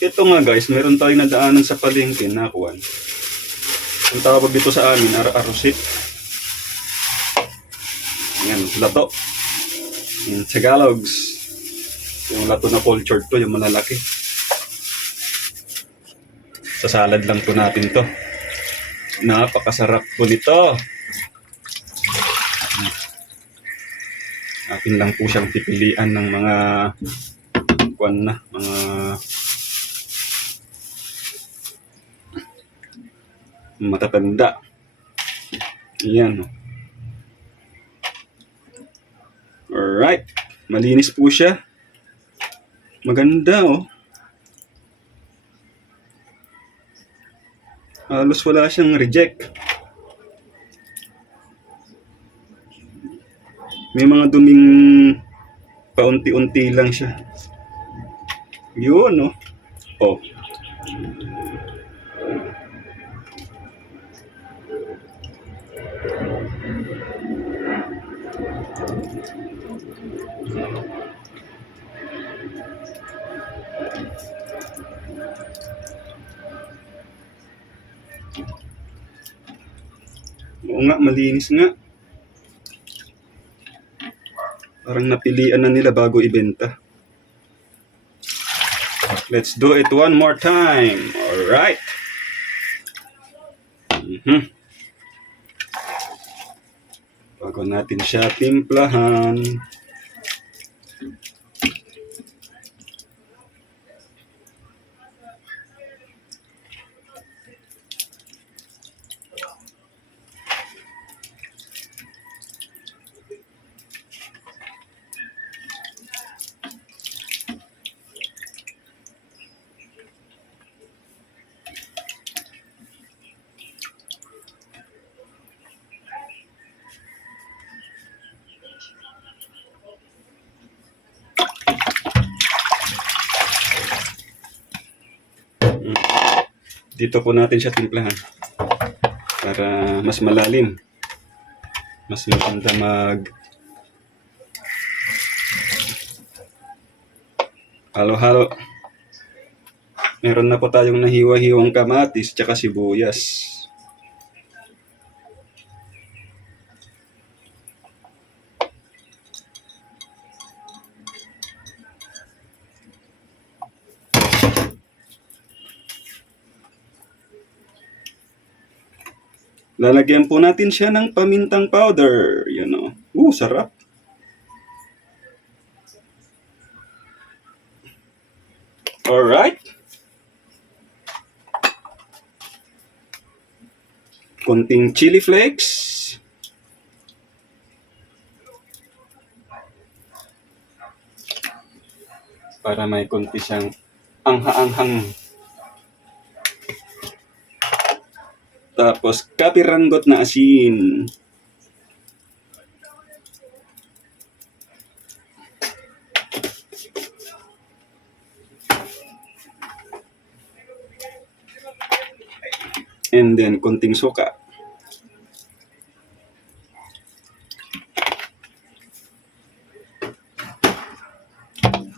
ito nga guys, meron tayong nadaanan sa palengke na kuwan. Ang tawag dito sa amin, arusit. Yan, lato. In Tagalogs. Yung lato na cultured to, yung malalaki. Sa salad lang po natin to. Napakasarap po nito. Atin lang po siyang pipilian ng mga kuwan na, mga matatanda. Yan. Alright. Malinis po siya. Maganda oh. Halos wala siyang reject. May mga duming paunti-unti lang siya. Yun no. Oh. Oo nga, malinis nga. Parang napilian na nila bago ibenta. Let's do it one more time. Alright. Bago natin siya timplahan. Dito po natin siya timplahan para mas malalim, mas maganda halo-halo. Meron na po tayong nahiwa-hiwang kamatis tsaka sibuyas. Lalagyan po natin siya ng pamintang powder. Yan o. Sarap. Alright. Konting chili flakes. Para may konti siyang angha-anghang. Tapos, kapiranggot na asin. And then, konting suka.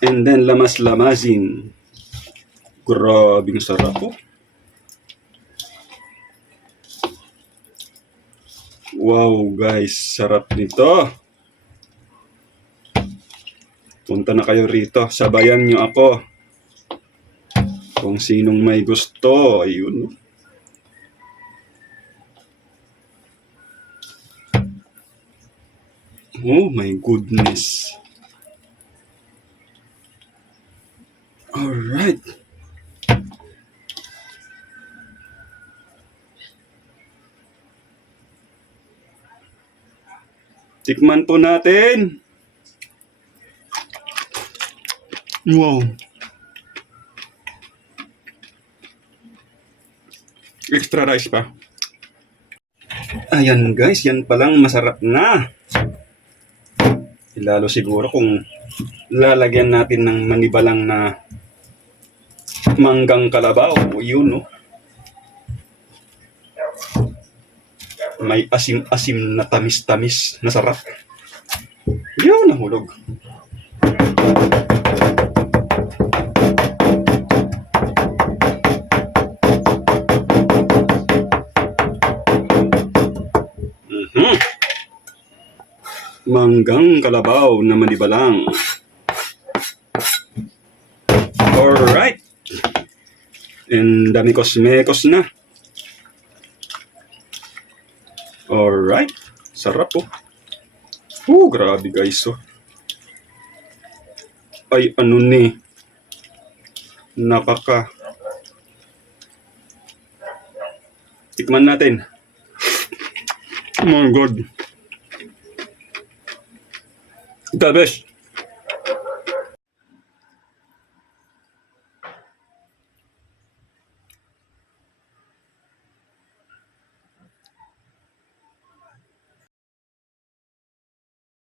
And then, lamas-lamasin. Grabing sarap po. Wow guys, sarap nito. Punta na kayo rito, sabayan nyo ako. Kung sinong may gusto, ayun. Oh my goodness. Alright. Tikman po natin. Wow. Extra rice pa. Ayan guys, yan palang masarap na. Lalo siguro kung lalagyan natin ng manibalang na manggang kalabaw. Yun no. May asim-asim na tamis-tamis na sarap. Yun, nahulog. Manggang kalabaw na manibalang. Alright. And dami kosmekos na. Alright. Sarap po. Grabe guys. Oh. Ay ano ni. Napaka. Tikman natin. Oh my God. The best.